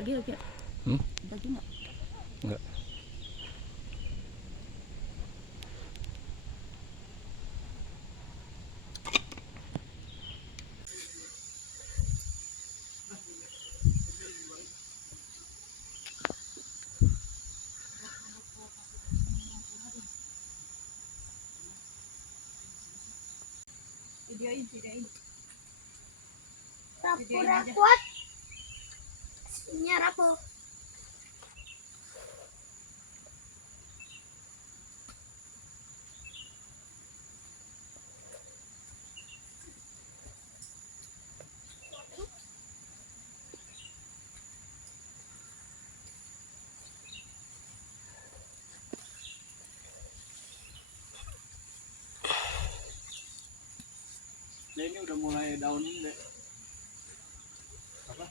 Lagi. Lagi nggak? Enggak. Videoin. Rapor. Ini rapor. Ini udah mulai daun ini deh. Apa?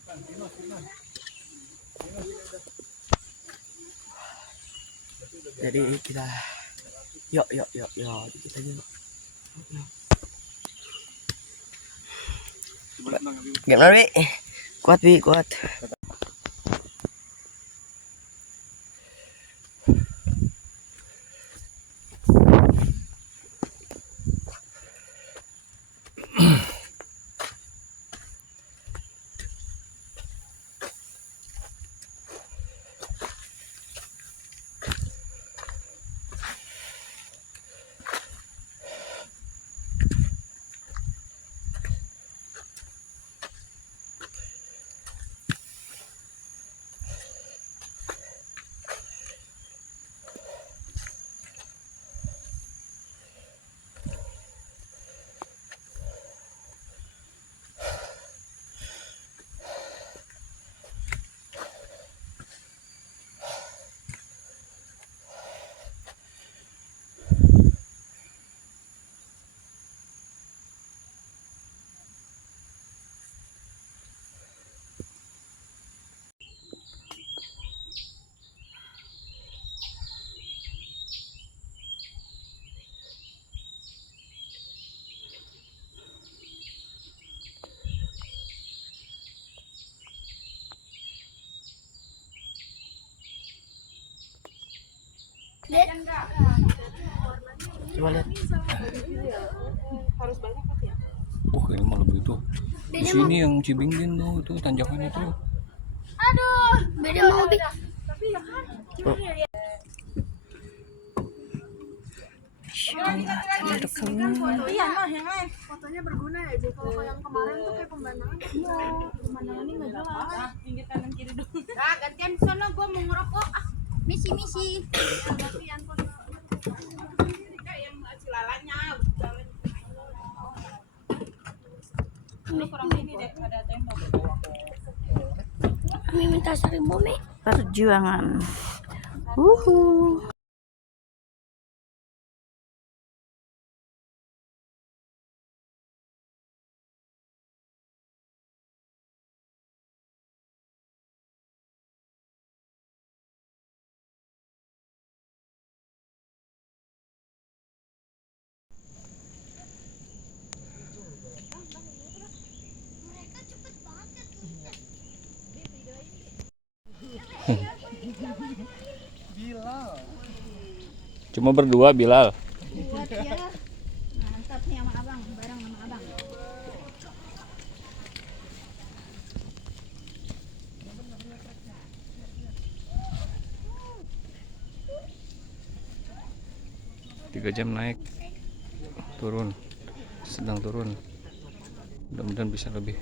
Bukan, pinus. Jadi kita yuk kita yuk. Gimana, Wi? Kuat, Wi, kuat. Coba lihat. Harus banyak pasti ya. Ini malah begitu. Di sini yang Cibingin tuh, itu tanjakannya tuh. Aduh, beda mau bi. Tapi ya kan. Oh. Iya mah yang lain. Fotonya berguna ya. Jadi kalau yang kemarin tuh kayak pemandangan. Iya, pemandangannya nggak jelas. Pinggir kanan kiri dulu. Nah, gantian sono gue mau ngerokok. Misi. Gantian foto. Yang cilalanya. Ini kurang ini deh, ada tembok. Kami minta 1.000 Mi. Perjuangan. Bilal. Cuma berdua Bilal. Buat ya. Mantap nih sama abang, bareng sama abang. Tiga jam naik, turun, sedang turun. Mudah-mudahan bisa lebih.